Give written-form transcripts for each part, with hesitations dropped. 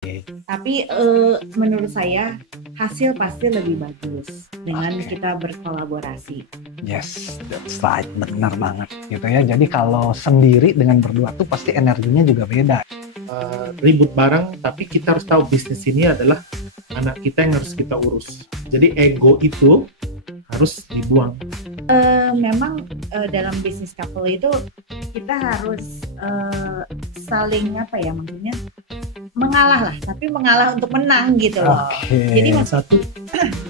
Tapi menurut saya hasil pasti lebih bagus dengan kita berkolaborasi. Yes, that's right, benar banget gitu ya. Jadi kalau sendiri dengan berdua tuh pasti energinya juga beda. Ribut bareng, tapi kita harus tahu bisnis ini adalah anak kita yang harus kita urus. Jadi ego itu harus dibuang. Memang dalam bisnis couple itu kita harus saling maksudnya mengalah lah, tapi mengalah untuk menang gitu loh. Jadi satu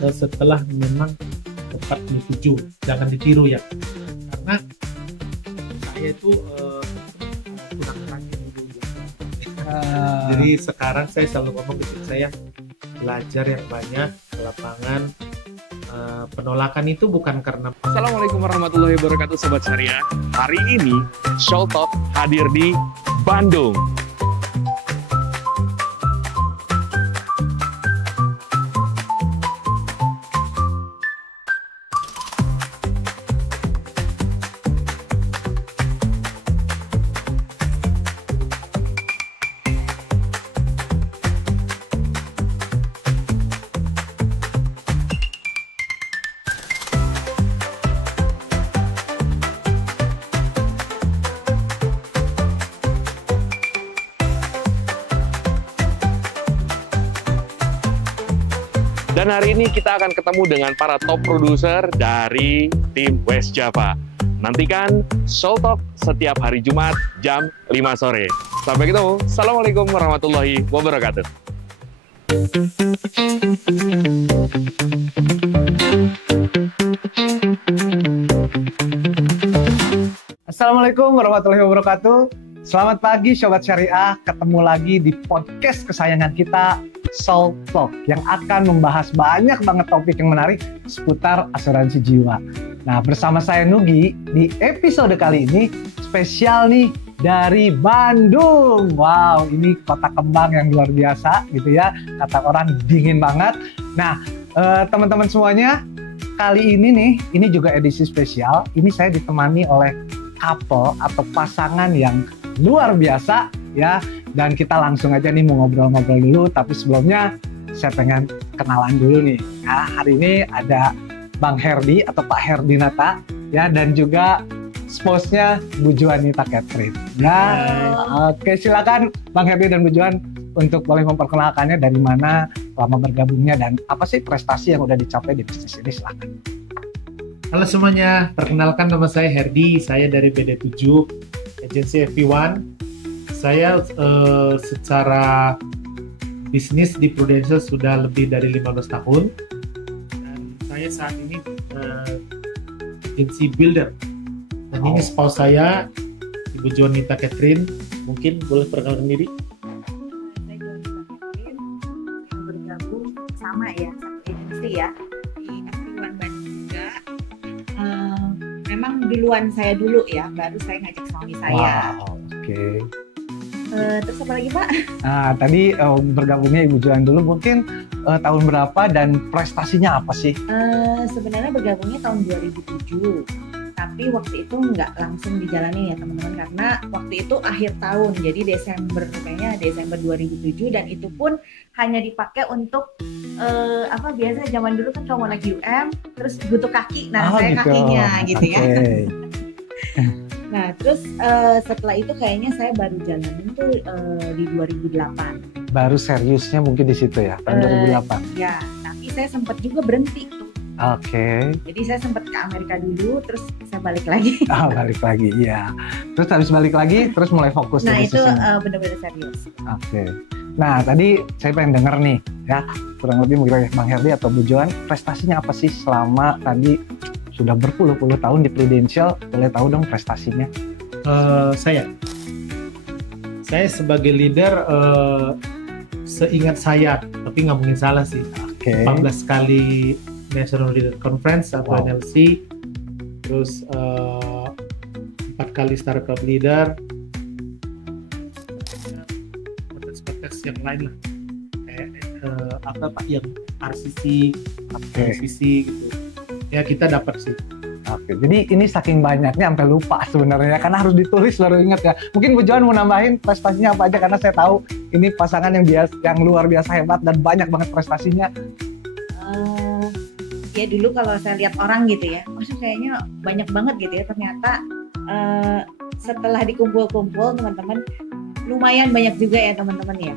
setelah memang tepat dituju, jangan ditiru ya. Karena saya itu kurang rajin dulu. Jadi sekarang saya selalu ngomong ke diri saya, belajar yang banyak ke lapangan. Penolakan itu bukan karena... Assalamualaikum warahmatullahi wabarakatuh Sobat Syariah. Hari ini Show Talk hadir di Bandung. Dan hari ini kita akan ketemu dengan para top produser dari tim West Java. Nantikan Show Talk setiap hari Jumat jam 5 sore. Sampai ketemu. Assalamualaikum warahmatullahi wabarakatuh. Assalamualaikum warahmatullahi wabarakatuh. Selamat pagi Sobat Syariah, ketemu lagi di podcast kesayangan kita, Soul Talk, yang akan membahas banyak banget topik yang menarik seputar asuransi jiwa. Nah, bersama saya Nugi, di episode kali ini spesial nih dari Bandung. Wow, ini kota kembang yang luar biasa gitu ya, kata orang dingin banget. Nah, teman-teman semuanya, kali ini nih, ini juga edisi spesial. Ini saya ditemani oleh couple atau pasangan yang luar biasa ya, dan kita langsung aja nih mau ngobrol-ngobrol dulu. Tapi sebelumnya saya pengen kenalan dulu nih. Nah, hari ini ada Bang Herdi atau Pak Herdinata ya, dan juga spouse-nya Bu Juanita Catherine. Ya, oke, silakan Bang Herdi dan Bu Juan untuk boleh memperkenalkannya, dari mana, lama bergabungnya, dan apa sih prestasi yang udah dicapai di bisnis ini, silakan. Halo semuanya, perkenalkan nama saya Herdi, saya dari BD7 agensi FP1. Saya secara bisnis di Prudential sudah lebih dari 15 tahun. Dan saya saat ini agensi builder. Dan ini spouse saya, Ibu Juanita Catherine. Mungkin boleh perkenalkan diri? Saya Juanita Catherine, yang bergabung sama ya, satu agensi ya, di FP1 Bandung juga. Memang duluan saya dulu ya, baru saya ngajak suami saya. Wow, oke. Terus apa lagi Pak? Nah, tadi bergabungnya Ibu Juan dulu, mungkin tahun berapa dan prestasinya apa sih? Sebenarnya bergabungnya tahun 2007, tapi waktu itu nggak langsung dijalani ya teman-teman, karena waktu itu akhir tahun, jadi Desember 2007, dan itu pun hanya dipakai untuk biasa zaman dulu kan kalau mau lagi UM terus butuh kaki, saya gitu. Kakinya gitu ya. Nah terus setelah itu kayaknya saya baru jalanin tuh di 2008. Baru seriusnya mungkin di situ ya, tahun 2008. Ya, tapi saya sempat juga berhenti tuh. Oke. Jadi saya sempat ke Amerika dulu, terus saya balik lagi. Balik lagi, iya. Terus habis balik lagi, terus mulai fokus. Nah itu benar-benar serius. Oke. Nah tadi saya pengen denger nih, ya kurang lebih mungkin Bang Herdi atau Bu Joan, prestasinya apa sih selama tadi sudah berpuluh-puluh tahun di Prudential? Boleh tahu dong prestasinya? Saya sebagai leader, seingat saya, tapi nggak mungkin salah sih. 14 kali National Leader Conference atau NLC, terus 4 kali Startup Leader, kontes yang lain lah, kayak yang RCC, gitu. Ya kita dapat sih. Oke, jadi ini saking banyaknya sampai lupa sebenarnya, karena harus ditulis baru ingat ya. Mungkin Bu Joan mau nambahin prestasinya apa aja, karena saya tahu ini pasangan yang luar biasa hebat dan banyak banget prestasinya. Ya dulu kalau saya lihat orang gitu ya, kayaknya banyak banget gitu ya. Ternyata setelah dikumpul-kumpul teman-teman, lumayan banyak juga ya teman-teman ya.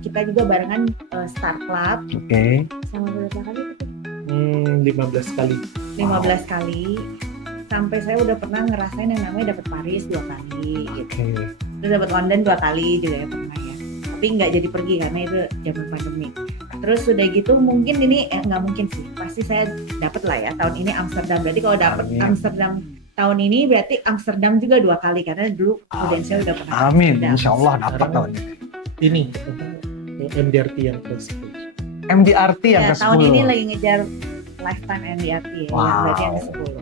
Kita juga barengan Star Club. Oke. Sama berapa kali? 15 kali. 15 kali. Sampai saya udah pernah ngerasain yang namanya dapat Paris 2 kali gitu. Terus dapat London 2 kali juga ya pernah ya. Tapi nggak jadi pergi karena itu zaman pandemi. Terus udah gitu mungkin ini nggak mungkin sih. Pasti saya dapat lah ya tahun ini Amsterdam. Berarti kalau dapat Amsterdam tahun ini berarti Amsterdam juga 2 kali karena dulu Prudential udah pernah. Amin. Insya Allah dapat tahun ini. Ini MDRT yang ke-10. MDRT yang ya, ke-10. Tahun ini lagi ngejar lifetime MDRT ya. Wow. Berarti yang ke-10.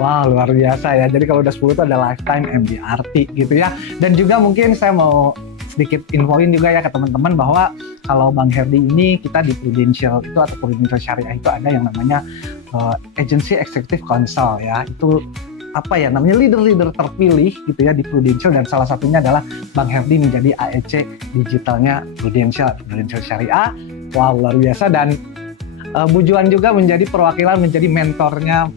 Wow, luar biasa ya. Jadi kalau udah 10 itu ada lifetime MDRT gitu ya. Dan juga mungkin saya mau sedikit infoin juga ya ke teman-teman bahwa kalau Bang Herdy ini kita di Prudential itu atau Prudential Syariah itu ada yang namanya Agency Executive Council ya. Itu apa ya namanya leader-leader terpilih gitu ya di Prudential dan salah satunya adalah Bang Herdy menjadi AEC digitalnya Prudential Syariah. Wow, luar biasa. Dan Bu Juan juga menjadi perwakilan menjadi mentornya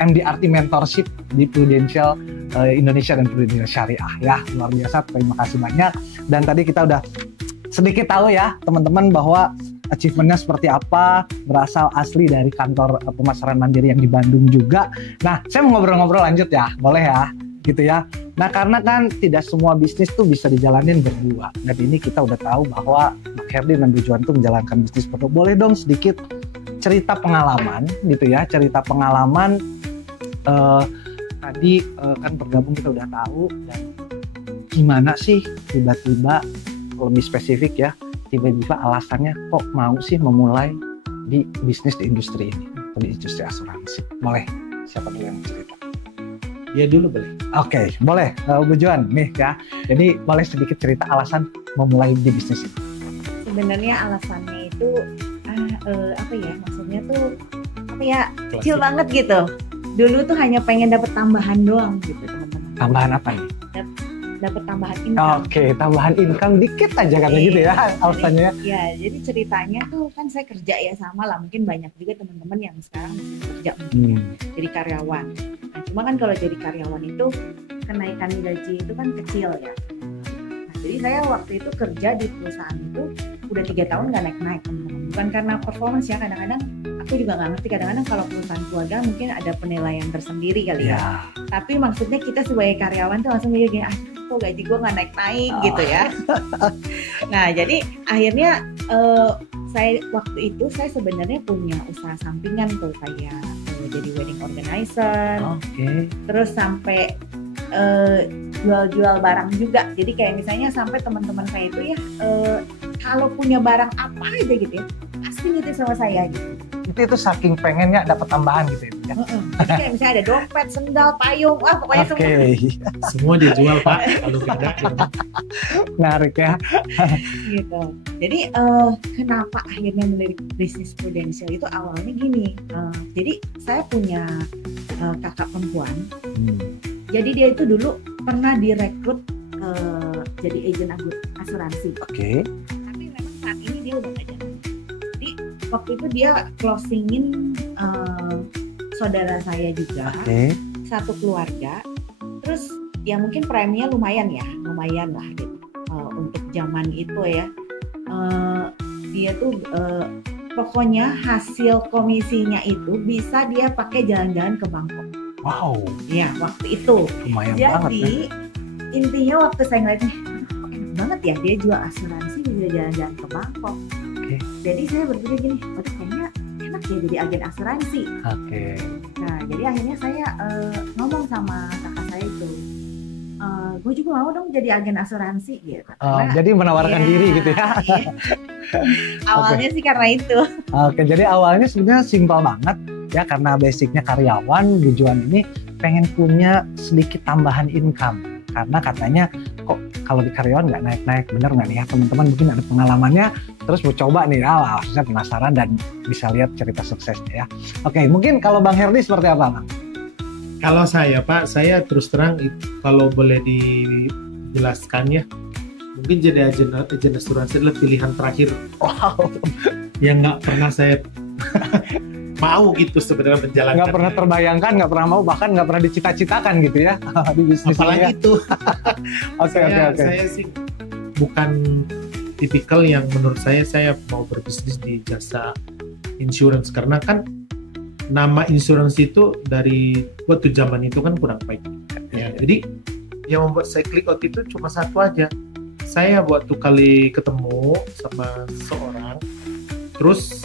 MDRT mentorship di Prudential Indonesia dan Prudential Syariah ya. Luar biasa, terima kasih banyak. Dan tadi kita udah sedikit tahu ya teman-teman bahwa achievementnya seperti apa, berasal asli dari kantor pemasaran mandiri yang di Bandung juga. Nah, saya mau ngobrol-ngobrol lanjut ya, boleh ya, gitu ya. Nah, karena kan tidak semua bisnis tuh bisa dijalanin berdua. Dan ini kita udah tahu bahwa Bang Herdy dan Bu Juan tuh menjalankan bisnis berdua. Boleh dong sedikit cerita pengalaman, gitu ya, cerita pengalaman. Tadi kan bergabung kita udah tahu dan gimana sih tiba-tiba lebih spesifik ya. Tiba-tiba alasannya kok mau sih memulai di bisnis di industri ini, atau di industri asuransi. Boleh, siapa dulu yang cerita? Ya dulu boleh. Oke, boleh Bu Juan nih ya. Jadi boleh sedikit cerita alasan memulai di bisnis ini. Sebenarnya alasannya itu apa ya? Maksudnya tuh apa ya? Kecil banget gitu. Dulu tuh hanya pengen dapat tambahan doang gitu teman-teman. Tambahan apa nih? Dapat tambahan income. Oke, tambahan income dikit aja karena gitu ya alasannya. Ya, jadi ceritanya tuh kan saya kerja ya sama lah. Mungkin banyak juga teman-teman yang sekarang masih kerja jadi karyawan. Nah, cuma kan kalau jadi karyawan itu kenaikan gaji itu kan kecil ya. Nah, jadi saya waktu itu kerja di perusahaan itu udah 3 tahun nggak naik-naik teman-teman. Bukan karena performance ya, kadang-kadang aku juga nggak ngerti. Kadang-kadang kalau perusahaan keluarga mungkin ada penilaian tersendiri kali ya. Tapi maksudnya kita sebagai karyawan tuh langsung mikir gini, kok gaji gue nggak naik-naik gitu ya. Nah jadi akhirnya saya waktu itu saya sebenarnya punya usaha sampingan tuh kayak jadi wedding organizer. Terus sampai jual-jual barang juga. Jadi kayak misalnya sampai teman-teman saya itu ya kalau punya barang apa aja gitu ya pasti nitip sama saya gitu. Itu saking pengennya dapat tambahan gitu ya. Jadi kayak misalnya ada dompet, sendal, payung, wah pokoknya semua dijual Pak kalau tidak. Menarik ya. Gitu. Jadi kenapa akhirnya mulai bisnis Prudential itu awalnya gini. Jadi saya punya kakak perempuan. Jadi dia itu dulu pernah direkrut jadi agen asuransi. Tapi memang saat ini dia udah nggak jalan. Jadi waktu itu dia closingin saudara saya juga, satu keluarga. Terus ya mungkin premi-nya lumayan lah gitu untuk zaman itu ya. Dia tuh pokoknya hasil komisinya itu bisa dia pakai jalan-jalan ke Bangkok. Wow. Ya waktu itu. Lumayan jadi, banget ya. Intinya waktu saya ngeliatnya enak banget ya dia jual asuransi bisa jalan-jalan ke Bangkok. Jadi saya berpikir gini, waduh kayaknya enak ya jadi agen asuransi. Nah jadi akhirnya saya ngomong sama kakak saya itu, gue juga mau dong jadi agen asuransi gitu. Jadi menawarkan diri gitu ya. Awalnya sih karena itu. Jadi awalnya sebenarnya simpel banget ya, karena basicnya karyawan. Tujuan ini pengen punya sedikit tambahan income karena katanya kok kalau di karyawan nggak naik-naik, bener nggak nih ya teman-teman? Mungkin ada pengalamannya, terus mau coba nih, maksudnya penasaran dan bisa lihat cerita suksesnya ya. Mungkin kalau Bang Herdy seperti apa Bang? Kalau saya Pak, saya terus terang kalau boleh dijelaskan ya, mungkin jadi agen asuransi adalah pilihan terakhir Wow, yang nggak pernah saya mau gitu sebenarnya menjalankan. nggak pernah terbayangkan, nggak pernah mau, bahkan nggak pernah dicita-citakan gitu ya di bisnis ini Apalagi ya. itu. Oke. Saya sih bukan tipikal yang menurut saya mau berbisnis di jasa insurance, karena kan nama insurance itu dari waktu zaman itu kan kurang baik ya. Jadi yang membuat saya click out itu cuma satu aja. Saya waktu kali ketemu sama seseorang, terus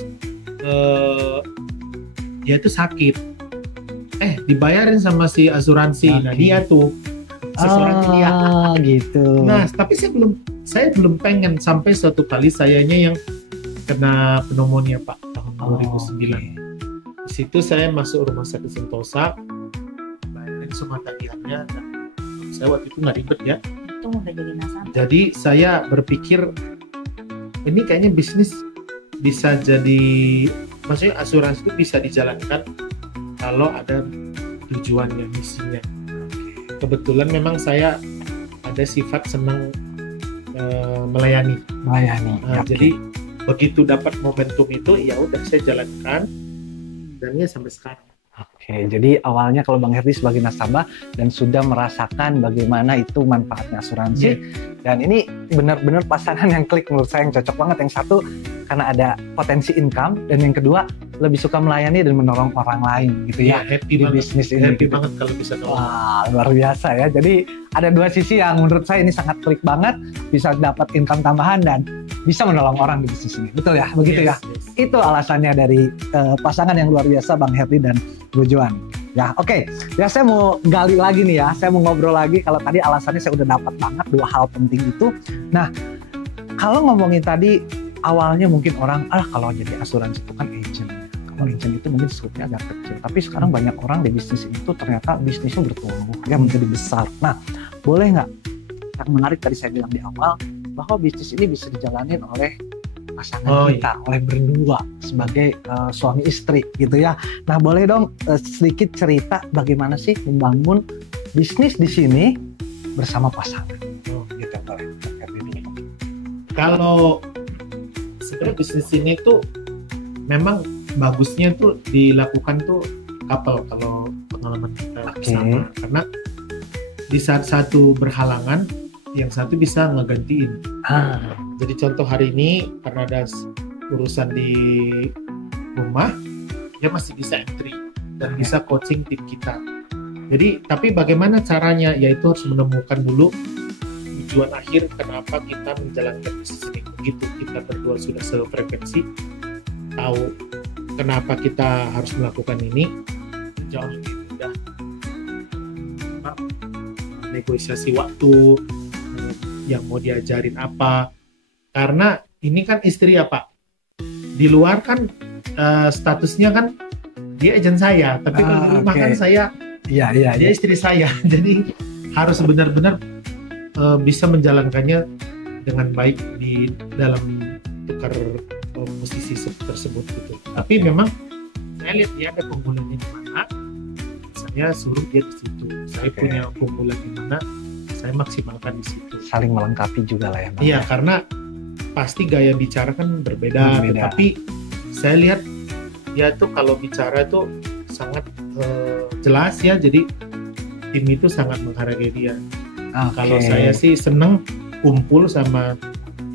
dia itu sakit, dibayarin sama si asuransi. Nah, dia tuh seseorang dia. Gitu. Nah, tapi saya belum pengen, sampai suatu kali sayanya yang kena pneumonia Pak tahun 2009. Di situ saya masuk rumah sakit Sentosa, bayarin semua tagihannya, dan saya waktu itu nggak ribet ya. Itu udah jadi nasabah. Jadi saya berpikir ini kayaknya bisnis bisa jadi, maksudnya asuransi itu bisa dijalankan kalau ada tujuannya, misinya. Kebetulan memang saya ada sifat senang melayani. Jadi begitu dapat momentum itu, ya udah saya jalankan, dan ya sampai sekarang. Oke, jadi awalnya kalau Bang Herdi sebagai nasabah dan sudah merasakan bagaimana itu manfaatnya asuransi, dan ini benar-benar pasangan yang klik menurut saya, yang cocok banget. Yang satu karena ada potensi income, dan yang kedua lebih suka melayani dan menolong orang lain gitu ya, happy di banget, bisnis ini. happy gitu. banget kalau bisa nolong. Wah, luar biasa ya. Jadi ada dua sisi yang menurut saya ini sangat klik banget, bisa dapat income tambahan dan bisa menolong orang di bisnis ini. Betul ya? Begitu ya? Itu alasannya dari pasangan yang luar biasa, Bang Herdi dan Bu Joan. Ya, oke. Ya, saya mau gali lagi nih ya. Saya mau ngobrol lagi. Kalau tadi alasannya saya udah dapat banget dua hal penting itu. Nah, kalau ngomongin tadi awalnya mungkin orang, kalau jadi asuransi itu kan agent. Kalau agent itu mungkin scope-nya agak kecil. Tapi sekarang banyak orang di bisnis itu ternyata bisnisnya bertumbuh, ya menjadi besar. Nah, boleh nggak? Yang menarik tadi saya bilang di awal, bahwa bisnis ini bisa dijalanin oleh pasangan kita, oleh berdua sebagai suami istri gitu ya. Nah, boleh dong sedikit cerita bagaimana sih membangun bisnis di sini bersama pasangan. Gitu boleh. Kalau sebenarnya bisnis ini tuh memang bagusnya tuh dilakukan tuh couple, kalau pengalaman kita bersama, karena di saat satu berhalangan, yang satu bisa ngegantiin. Jadi contoh hari ini karena ada urusan di rumah, dia masih bisa entry dan bisa coaching tim kita. Jadi tapi bagaimana caranya? Yaitu harus menemukan dulu tujuan akhir kenapa kita menjalankan bisnis ini. Begitu kita berdua sudah sefrekuensi, tahu kenapa kita harus melakukan ini, jauh lebih mudah negosiasi waktu, yang mau diajarin apa. Karena ini kan istri ya Pak, di luar kan statusnya kan dia agent saya, tapi kalau di rumah kan saya dia istri saya. Jadi harus benar-benar bisa menjalankannya dengan baik di dalam tukar posisi tersebut gitu. Tapi memang saya lihat dia ada keunggulannya di mana, saya suruh dia di situ. Saya punya keunggulan di mana, saya maksimalkan di situ. Saling melengkapi juga lah ya Bang. Iya, karena pasti gaya bicara kan berbeda. Tapi saya lihat dia tuh kalau bicara tuh sangat jelas ya, jadi tim itu sangat menghargai dia. Kalau saya sih seneng kumpul sama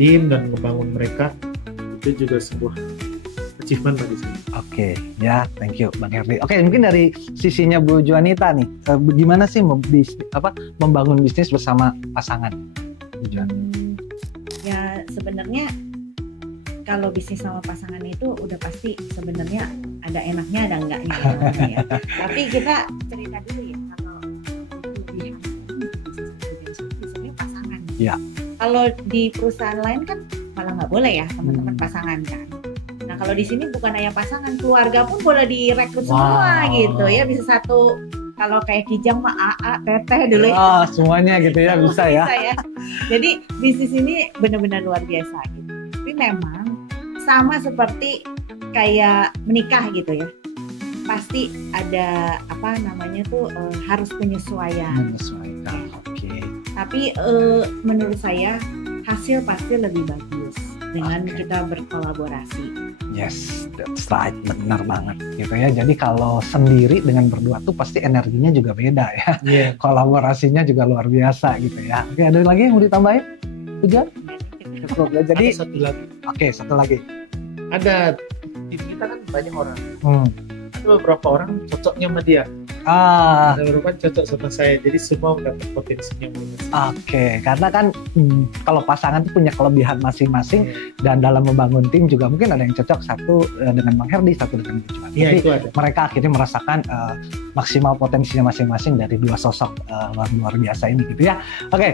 tim dan ngebangun mereka, itu juga sebuah achievement bagi saya. Ya, thank you Bang Herdi. Mungkin dari sisinya Bu Juanita nih, gimana sih membangun bisnis bersama pasangan? Bu Juan? Ya sebenarnya kalau bisnis sama pasangan itu udah pasti sebenarnya ada enaknya ada enggaknya ya. Tapi kita cerita dulu ya, kalau kelebihan biasanya pasangan. Ya. Kalau di perusahaan lain kan malah nggak boleh ya teman-teman pasangan kan. Nah kalau di sini bukan hanya pasangan, keluarga pun boleh direkrut semua gitu ya, bisa satu. Kalau kayak Kijang mah AA, Teteh dulu ya. Semuanya gitu ya, bisa ya. Jadi bisnis ini benar-benar luar biasa gitu. Tapi memang sama seperti kayak menikah gitu ya. Pasti ada harus penyesuaian. Tapi Tapi menurut saya hasil pasti lebih bagus dengan kita berkolaborasi. Yes, that's right, benar banget gitu ya. Jadi kalau sendiri dengan berdua tuh pasti energinya juga beda ya. Iya. Kolaborasinya juga luar biasa gitu ya. Oke, ada lagi yang mau ditambahin? Puja? Cukup ya. Jadi Ada satu lagi. oke, satu lagi. Ada tim kita kan banyak orang. Hmm. Ada beberapa orang cocoknya sama dia. Ada beberapa cocok sama saya. Jadi semua mendapat potensinya masing-masing. Oke, karena kan kalau pasangan itu punya kelebihan masing-masing dan dalam membangun tim juga mungkin ada yang cocok, satu dengan Bang Herdi, satu dengan Bu Juan. Iya, Jadi itu ada. mereka akhirnya merasakan maksimal potensinya masing-masing dari dua sosok luar biasa ini gitu ya. Oke,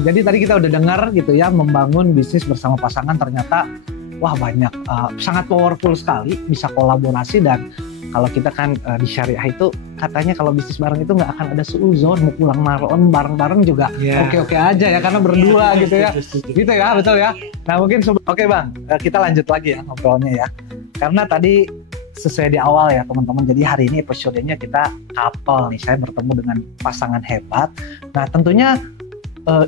jadi tadi kita udah dengar gitu ya, membangun bisnis bersama pasangan ternyata wah banyak, sangat powerful sekali, bisa kolaborasi. Dan kalau kita kan di syariah itu katanya kalau bisnis bareng itu nggak akan ada suuzon, mau pulang malam bareng-bareng juga oke-oke aja ya, karena berdua gitu ya. Gitu ya, betul ya. Nah mungkin oke Bang, kita lanjut lagi ya ngobrolnya ya. Karena tadi sesuai di awal ya teman-teman, jadi hari ini episodenya kita couple nih, saya bertemu dengan pasangan hebat. Nah tentunya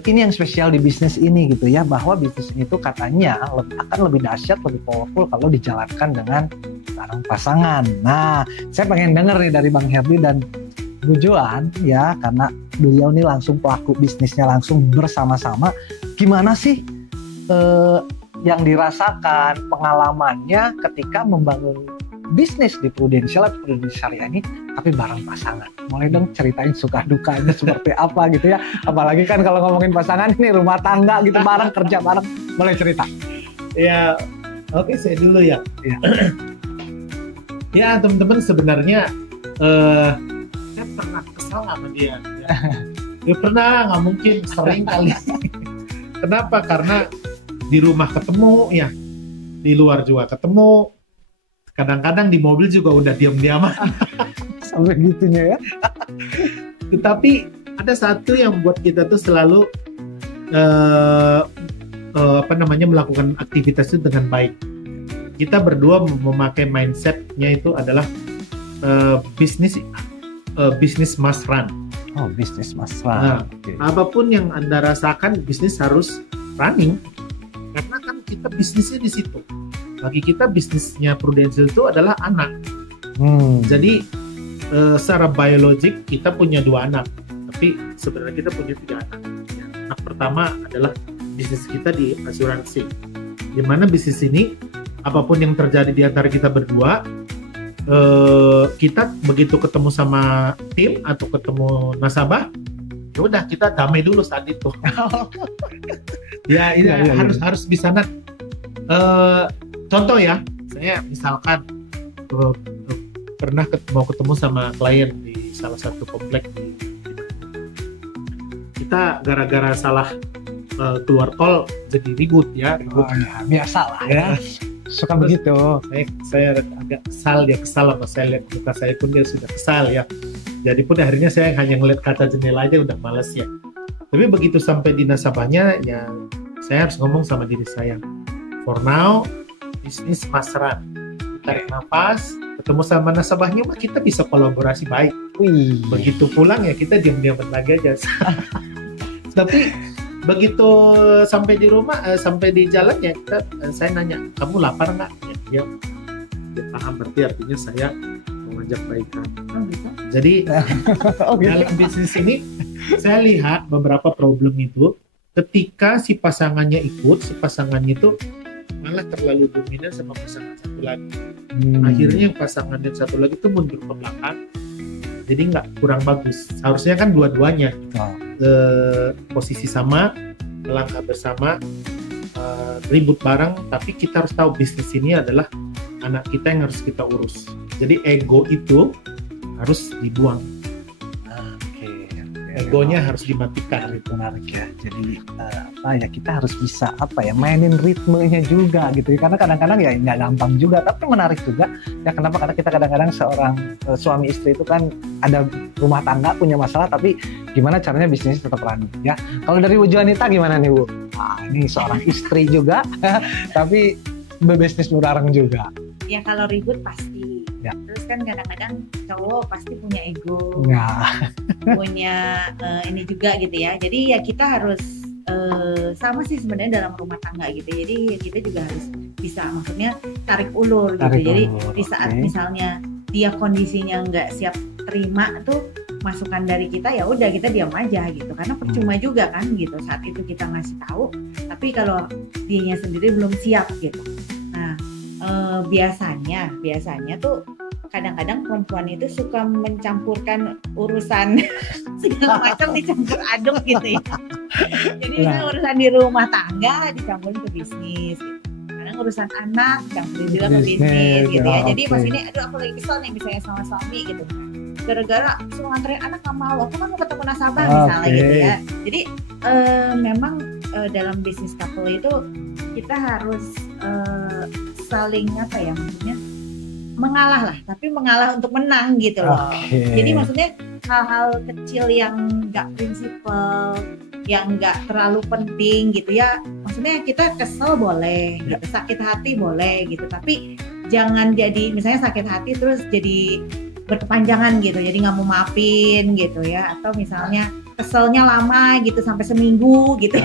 ini yang spesial di bisnis ini gitu ya, bahwa bisnis ini tuh katanya akan lebih dahsyat, lebih powerful kalau dijalankan dengan bareng pasangan. Nah, saya pengen denger nih dari Bang Herdi dan Bu Joan ya, karena beliau ini langsung pelaku bisnisnya langsung bersama-sama. Gimana sih yang dirasakan, pengalamannya ketika membangun bisnis di Prudential atau Prudential Syariah ini, tapi bareng pasangan. Mulai dong ceritain suka dukanya seperti apa gitu ya. Apalagi kan kalau ngomongin pasangan ini rumah tangga gitu, bareng kerja bareng. Mulai cerita. Ya, oke, saya dulu ya. Ya teman-teman, sebenarnya saya pernah kesal sama dia. Ya pernah, nggak mungkin, sering kali. Kenapa? Karena di rumah ketemu ya, di luar juga ketemu. Kadang-kadang di mobil juga udah diam-diaman. Sampai gitunya ya. Tetapi ada satu yang buat kita tuh selalu melakukan aktivitas itu dengan baik. Kita berdua memakai mindsetnya itu adalah bisnis must run. Oh, bisnis must run. Nah, apapun yang Anda rasakan, bisnis harus running. Karena kan kita bisnisnya di situ. Bagi kita bisnisnya Prudential itu adalah anak. Jadi secara biologik kita punya 2 anak, tapi sebenarnya kita punya 3 anak. Anak pertama adalah bisnis kita di asuransi, di mana bisnis ini apapun yang terjadi di antara kita berdua, kita begitu ketemu sama tim atau ketemu nasabah, ya udah kita damai dulu saat itu. Ya ini harus bisa contoh ya, saya misalkan pernah mau ketemu sama klien di salah satu komplek kita gara-gara salah keluar tol jadi ribut. Oh, ya, biasa lah ya. Suka begitu. Saya agak kesal sama saya, lihat muka saya pun dia sudah kesal ya. Jadi pun akhirnya saya hanya ngeliat kaca jendela aja udah malas ya. Tapi begitu sampai di nasabahnya ya saya harus ngomong sama diri saya, for now bisnis must run. Tarik nafas, ketemu sama nasabahnya mah kita bisa kolaborasi baik. Begitu pulang ya kita diam-diam lagi aja. Tapi begitu sampai di rumah, sampai di jalan ya saya nanya, kamu lapar nggak? Ya, dia paham, berarti artinya saya mengajak baikan. Jadi dalam bisnis ini saya lihat beberapa problem itu ketika si pasangannya ikut, si pasangannya itu malah terlalu dominan sama pasangan satu lagi. Akhirnya yang pasangan yang satu lagi itu mundur ke belakang, jadi nggak, kurang bagus. Harusnya kan dua-duanya posisi sama, melangkah bersama, ribut bareng. Tapi kita harus tahu bisnis ini adalah anak kita yang harus kita urus. Jadi ego itu harus dibuang. Egonya harus dimatikan. Itu menarik ya. Jadi kita harus bisa mainin ritmenya juga gitu ya. Karena kadang-kadang ya nggak gampang juga, tapi menarik juga ya. Kenapa? Karena kita kadang-kadang seorang suami istri itu kan ada rumah tangga, punya masalah, tapi gimana caranya bisnisnya tetap running ya. Kalau dari Bu Juanita gimana nih Bu? Ini seorang istri juga tapi berbisnis bareng juga. Ya kalau ribut pasti. Ya. Terus kan kadang-kadang cowok pasti punya ego, punya ini juga gitu ya. Jadi ya kita harus sama sih sebenarnya dalam rumah tangga gitu. Jadi kita juga harus bisa maksudnya tarik ulur gitu. Tarik Jadi ulur, di saat oke. misalnya dia kondisinya nggak siap terima tuh masukan dari kita, ya udah kita diam aja gitu. Karena percuma juga kan gitu saat itu kita ngasih tahu, tapi kalau dianya sendiri belum siap gitu. Nah, biasanya tuh kadang-kadang perempuan itu suka mencampurkan urusan segala macam dicampur aduk gitu ya. Jadi misalnya urusan di rumah tangga dicampurin ke bisnis gitu. Kadang urusan anak campurin juga ke bisnis gitu ya. Jadi pas ini aduh aku lagi kesel nih misalnya sama suami gitu. Gara-gara suruh nganterin anak nggak mau, aku kan mau ketemu nasabah misalnya gitu ya. Jadi memang dalam bisnis couple itu kita harus saling apa ya maksudnya mengalah lah, tapi mengalah untuk menang gitu loh. Jadi maksudnya hal-hal kecil yang nggak prinsipal, yang nggak terlalu penting gitu ya. Maksudnya kita kesel boleh, gitu, sakit hati boleh gitu, tapi jangan jadi misalnya sakit hati terus jadi berkepanjangan gitu, jadi nggak mau maafin gitu ya, atau misalnya keselnya lama gitu sampai seminggu gitu.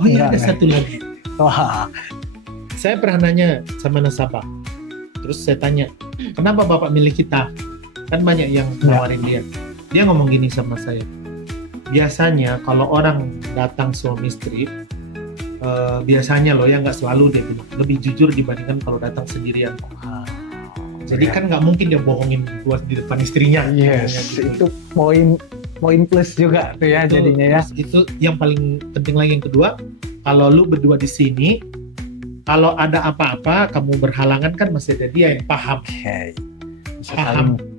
Oh iya, ada satu lagi. Wah, Saya pernah nanya sama nasabah, terus saya tanya, kenapa Bapak milih kita? Kan banyak yang nawarin dia. Dia ngomong gini sama saya, biasanya kalau orang datang suami istri, biasanya loh ya, nggak selalu, dia bilang lebih jujur dibandingkan kalau datang sendirian. Jadi kan nggak mungkin dia bohongin buat di depan istrinya. yes, Gitu. itu poin plus juga tuh ya jadinya ya. Terus itu yang paling penting lagi, yang kedua, kalau lu berdua di sini, kalau ada apa-apa kamu berhalangan kan masih ada dia yang paham. Bisa Paham saling-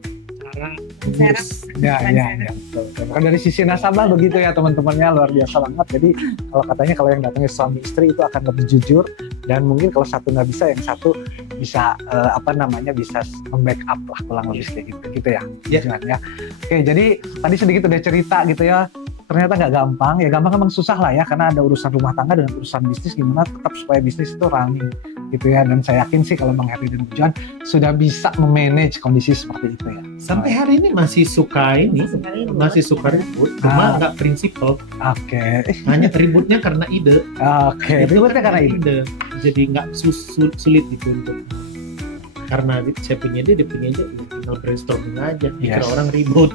cara Serap. Ya, betul. Bukan dari sisi nasabah begitu ya teman-temannya, luar biasa banget. Jadi kalau katanya kalau yang datangnya suami istri itu akan lebih jujur, dan mungkin kalau satu nggak bisa, yang satu bisa bisa membackup lah kurang lebih kayak gitu ya. Ya. Tujuannya. Oke, jadi tadi sedikit udah cerita gitu ya. Ternyata nggak gampang, ya gampang emang susah lah ya, karena ada urusan rumah tangga dan urusan bisnis, gimana tetap supaya bisnis itu running gitu ya. Dan saya yakin sih kalau Bang Herdi dan Bu Joan sudah bisa memanage kondisi seperti itu ya. sampai hari ini masih suka ini, masih suka ribut, cuma nggak prinsipal. Oke. Hanya ributnya karena ide. Oke, ributnya karena ide. Jadi nggak sulit gitu untuk, karena saya punya ide, dia punya ide, tinggal brainstorming aja. Dikira Yes. orang ribut.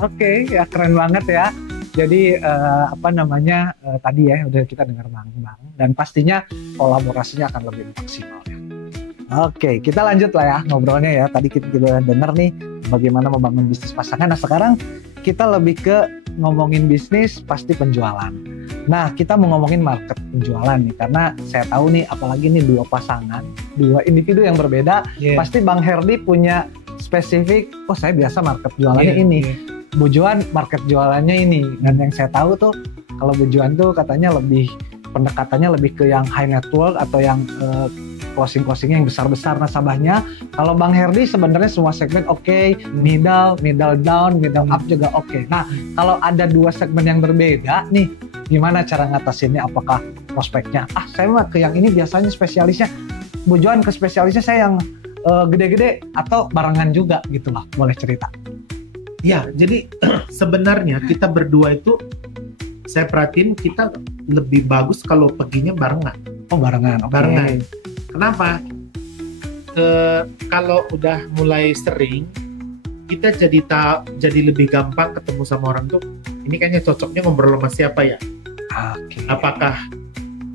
Oke, ya keren banget ya. Jadi tadi ya udah kita dengar Bang, dan pastinya kolaborasinya akan lebih maksimal ya. Oke, kita lanjut lah ya ngobrolnya ya. Tadi kita udah dengar nih bagaimana membangun bisnis pasangan. Nah sekarang kita lebih ke ngomongin bisnis pasti penjualan. Nah kita mau ngomongin market penjualan nih, karena saya tahu nih apalagi nih dua pasangan, dua individu yang berbeda. Pasti Bang Herdi punya spesifik, saya biasa market jualannya ini. Bu Joan market jualannya ini, dan yang saya tahu tuh kalau Bu Joan tuh katanya lebih pendekatannya lebih ke yang high network atau yang closing-closingnya yang besar-besar nasabahnya. Kalau Bang Herdi sebenarnya semua segmen oke, middle down, middle up juga oke. Nah kalau ada dua segmen yang berbeda nih, gimana cara ngatasinnya? Apakah prospeknya, saya mah ke yang ini biasanya spesialisnya, Bu Joan ke spesialisnya saya yang gede-gede, atau barengan juga gitu lah, boleh cerita? Ya, jadi sebenarnya kita berdua itu, saya perhatiin kita lebih bagus kalau perginya barengan. Oh barengan, oke. Barengan. Kenapa? Kalau udah mulai sering, kita jadi lebih gampang ketemu sama orang tuh. Ini kayaknya cocoknya ngobrol sama siapa ya? Oke. Apakah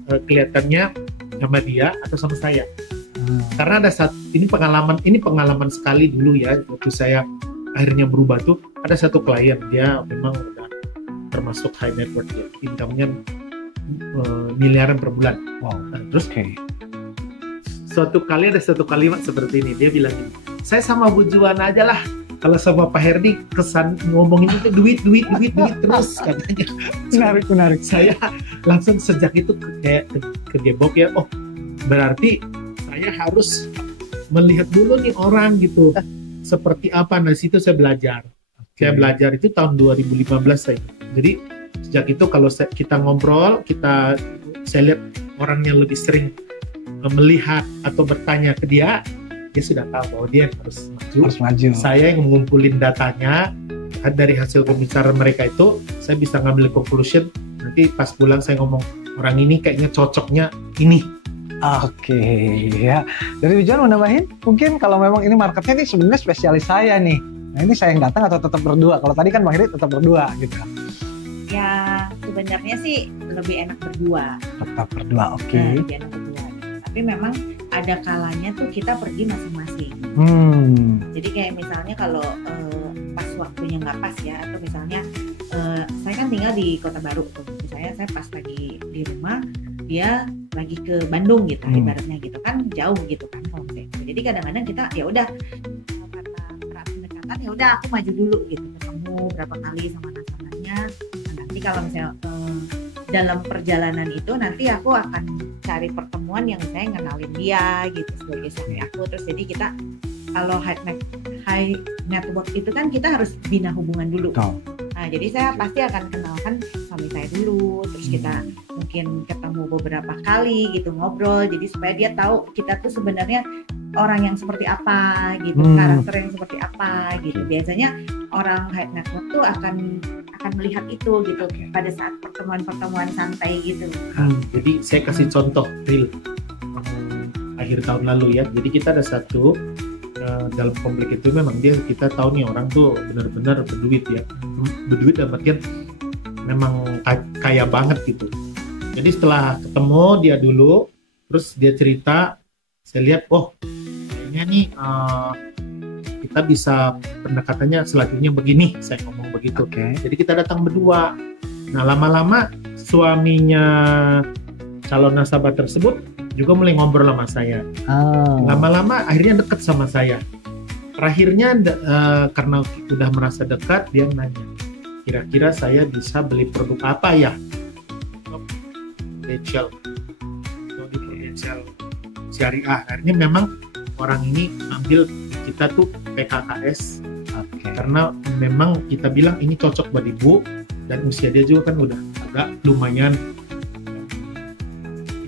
kelihatannya sama dia atau sama saya? Karena ada ini pengalaman sekali dulu ya, waktu saya akhirnya berubah tuh, ada satu klien, dia memang udah termasuk high net worth ya, income-nya miliaran per bulan. Wow. Nah, terus suatu kali ada satu kalimat seperti ini, dia bilang gini, saya sama Bu Joan aja lah, kalau sama Pak Herdi kesan ngomongin itu duit terus katanya. Menarik. Saya langsung sejak itu kayak kegebok ya, oh berarti saya harus melihat dulu nih orang gitu seperti apa. Nah situ saya belajar. Saya belajar itu tahun 2015 saya. Jadi sejak itu kalau kita ngobrol, saya lihat orangnya lebih sering melihat atau bertanya ke dia sudah tahu bahwa dia harus maju. Saya yang mengumpulin datanya, dari hasil pembicaraan mereka itu saya bisa ngambil conclusion, nanti pas pulang saya ngomong orang ini kayaknya cocoknya ini. Oke, ya. Dari Wijan mau nambahin? Mungkin kalau memang ini marketnya ini sebenarnya spesialis saya nih. Nah ini saya yang datang atau tetap berdua? Kalau tadi kan Bang Heri tetap berdua gitu. Ya sebenarnya sih lebih enak berdua. Tetap berdua, oke. Lebih enak berdua. Tapi memang ada kalanya tuh kita pergi masing-masing. Jadi kayak misalnya kalau pas waktunya nggak pas ya, atau misalnya saya kan tinggal di Kota Baru tuh. Misalnya saya pas lagi di rumah, dia lagi ke Bandung gitu, ibaratnya gitu kan jauh gitu kan kalau misalnya. Jadi kadang-kadang kita ya udah karena erat pendekatan ya udah aku maju dulu gitu, ketemu berapa kali sama nasabahnya. Nah, nanti kalau misalnya dalam perjalanan itu nanti aku akan cari pertemuan yang saya ngenalin dia gitu sebagai suami aku. Terus jadi kita kalau high network itu kan kita harus bina hubungan dulu. Nah, jadi saya pasti akan kenalkan suami saya dulu, terus kita mungkin ketemu beberapa kali gitu, ngobrol, jadi supaya dia tahu kita tuh sebenarnya orang yang seperti apa gitu, karakter yang seperti apa gitu. Biasanya orang high network tuh akan melihat itu gitu pada saat pertemuan-pertemuan santai gitu. Jadi saya kasih contoh real akhir tahun lalu ya. Jadi kita ada satu dalam komplek itu memang kita tahu nih orang tuh benar-benar berduit ya, berduit dalam artian memang kaya banget gitu. Jadi setelah ketemu dia dulu, terus dia cerita, saya lihat kayaknya nih kita bisa pendekatannya selanjutnya begini, saya ngomong begitu. Jadi kita datang berdua. Nah lama-lama suaminya calon nasabah tersebut juga mulai ngobrol sama saya. Lama-lama akhirnya dekat sama saya. Terakhirnya karena udah merasa dekat, dia nanya, kira-kira saya bisa beli produk apa ya? Prudential syariah. Akhirnya memang orang ini ambil kita tuh PKKS karena memang kita bilang ini cocok buat ibu dan usia dia juga kan udah agak lumayan.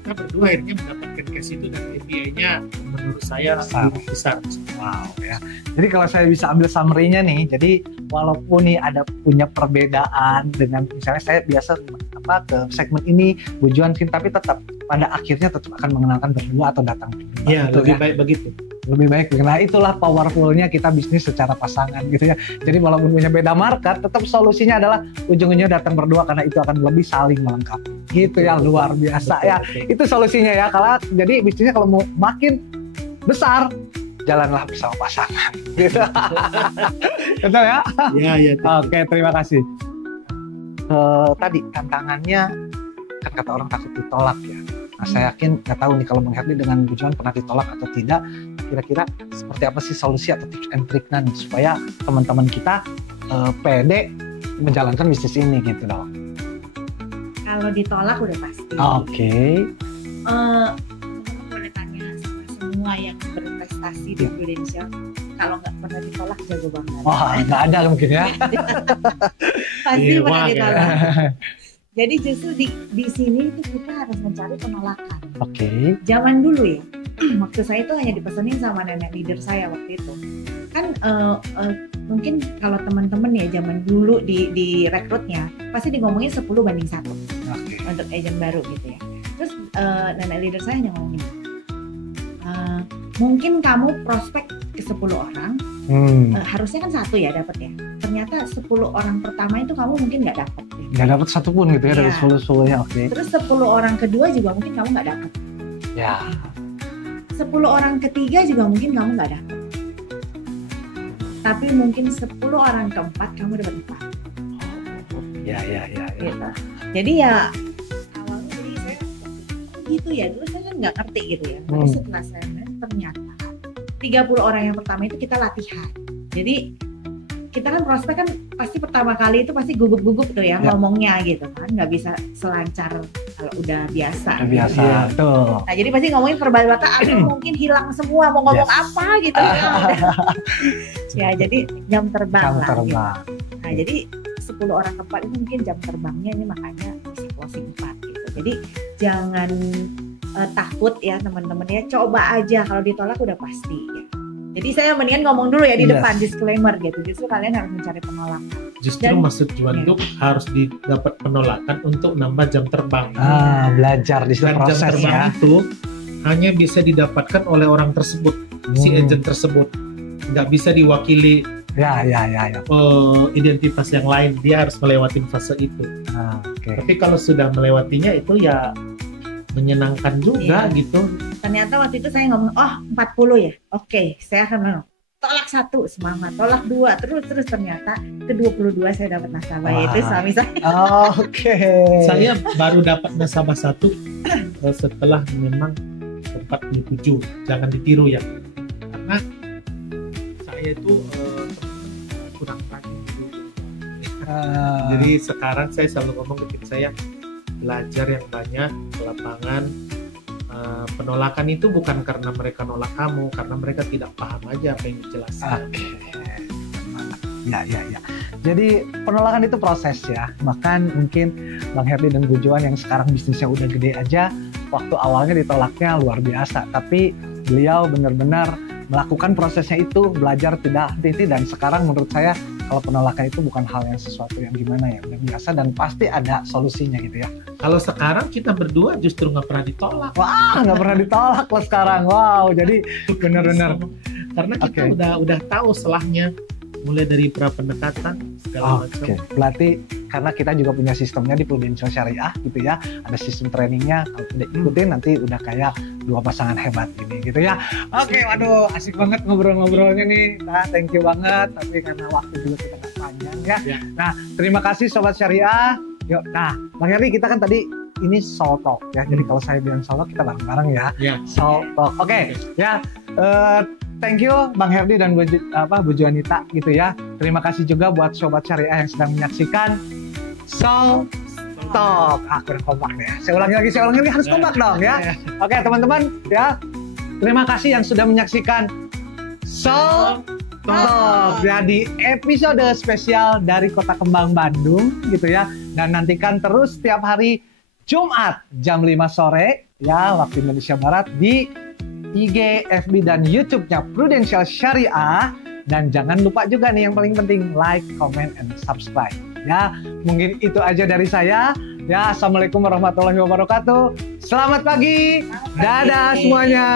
Kita berdua akhirnya mendapatkan case itu dan MBA-nya menurut saya besar. Wow ya. Jadi kalau saya bisa ambil summary-nya nih, jadi walaupun nih ada punya perbedaan dengan misalnya saya biasa ke segmen ini tujuan tapi tetap pada akhirnya tetap akan mengenalkan berdua atau datang berdua. Iya, lebih baik begitu. Lebih baik. Nah itulah powerful-nya kita bisnis secara pasangan gitu ya. Jadi walaupun punya beda market, tetap solusinya adalah ujung-ujungnya datang berdua karena itu akan lebih saling melengkapi. Gitu ya, luar biasa ya. Itu solusinya ya. Jadi bisnisnya kalau mau makin besar, jalanlah bersama pasangan. Gitu. Betul ya? Iya. Oke, terima kasih. Tadi tantangannya kan kata orang takut ditolak ya. Nah, saya yakin nggak tahu nih kalau Bang Herdi dengan tujuan pernah ditolak atau tidak. Kira-kira seperti apa sih solusi atau tips and triknya nih supaya teman-teman kita pede menjalankan bisnis ini gitu dong. Kalau ditolak udah pasti. Teman-teman boleh tanya sama semua yang berinvestasi di Prudential. Kalau nggak pernah ditolak jago banget. Wah, nggak ada mungkin ya. Pasti pernah ditolak. Jadi justru di sini itu kita harus mencari penolakan. Zaman dulu ya, waktu saya itu hanya dipesenin sama nenek leader saya waktu itu. Kan mungkin kalau teman-teman ya zaman dulu di rekrutnya pasti ngomongin 10:1 untuk agent baru gitu ya. Terus nenek leader saya hanya ngomongin, mungkin kamu prospek ke 10 orang, harusnya kan 1 ya dapatnya. Ternyata 10 orang pertama itu kamu mungkin nggak dapat. Nggak dapat satupun gitu ya dari 10-10-nya. Terus 10 orang kedua juga mungkin kamu nggak dapat. Ya. 10 orang ketiga juga mungkin kamu nggak dapat. Tapi mungkin 10 orang keempat kamu dapat 4. Ya. Gitu. Jadi ya awalnya jadi saya gitu ya, dulu saya kan nggak ngerti gitu ya. Tapi setelah saya ternyata 30 orang yang pertama itu kita latihan. Jadi kita kan prospek kan pasti pertama kali itu pasti gugup-gugup tuh ya ngomongnya gitu kan, nggak bisa selancar kalau udah biasa. Tuh. Nah jadi pasti ngomongin verbal kata mungkin hilang semua mau ngomong apa gitu ya. Ya jadi jam terbang lah. Gitu. Nah jadi 10 orang keempat itu mungkin jam terbangnya ini makanya bisa closing 4 gitu. Jadi jangan takut ya teman-teman ya, coba aja, kalau ditolak udah pasti ya. Jadi saya mendingan ngomong dulu ya di Yes. depan disclaimer gitu. Justru kalian harus mencari penolakan. Justru Dan- maksud Juan itu harus didapat penolakan untuk nambah jam terbang. Belajar di situ Dan jam proses terbang ya. itu hanya bisa didapatkan oleh orang tersebut, si agent tersebut. Nggak bisa diwakili Ya. identitas yang lain. Dia harus melewati fase itu. Oke. Tapi kalau sudah melewatinya itu ya menyenangkan juga Iya. gitu. Ternyata waktu itu saya ngomong, oh 40 ya, oke, saya akan ngomong, tolak 1 semangat, tolak 2, terus ternyata ke 22 saya dapat nasabah, Wah. yaitu suami saya. Oke. Saya baru dapat nasabah 1 setelah memang 47. Jangan ditiru ya. Karena saya itu kurang rajin dulu. Jadi sekarang saya selalu ngomong ke tim saya, belajar yang banyak ke lapangan. Penolakan itu bukan karena mereka nolak kamu, karena mereka tidak paham aja apa yang dijelaskan. Oke. Ya. Jadi penolakan itu proses ya. Bahkan mungkin Bang Herdi dan Bu Joan yang sekarang bisnisnya udah gede aja, waktu awalnya ditolaknya luar biasa. Tapi beliau benar-benar melakukan prosesnya itu, belajar tidak henti, dan sekarang menurut saya kalau penolakan itu bukan hal yang sesuatu yang gimana ya, udah biasa dan pasti ada solusinya gitu ya. Kalau sekarang kita berdua justru nggak pernah ditolak. Wah, nggak pernah ditolak loh sekarang. Wow, jadi benar-benar. Karena kita Oke. udah tahu selahnya, mulai dari pendekatan segala macam. Oke, berarti karena kita juga punya sistemnya di Prudential Syariah gitu ya, ada sistem trainingnya, kalau udah ikutin nanti udah kayak dua pasangan hebat ini gitu ya. Oke, waduh asik banget ngobrol-ngobrolnya nih, nah thank you banget, tapi karena waktu juga kita nggak panjang ya. Ya. Nah terima kasih Sobat Syariah. Yuk, nah Bang Heri, kita kan tadi ini Soul Talk ya, jadi kalau saya bilang Soul Talk kita bareng-bareng ya. Ya. Soul Talk, oke ya. Thank you Bang Herdi dan Bu Juanita gitu ya. Terima kasih juga buat Sobat Syariah yang sedang menyaksikan Soul Talk. Kurang kompak nih ya. Saya ulangi lagi harus kompak dong ya. Oke teman-teman ya. Terima kasih yang sudah menyaksikan Soul Talk ya di episode spesial dari Kota Kembang Bandung gitu ya. Dan nantikan terus setiap hari Jumat jam 5 sore ya waktu Indonesia Barat di IG, FB, dan YouTube-nya Prudential Syariah. Dan jangan lupa juga nih yang paling penting, like, comment, and subscribe. Ya, mungkin itu aja dari saya. Ya, Assalamualaikum warahmatullahi wabarakatuh. Selamat pagi. Dadah semuanya.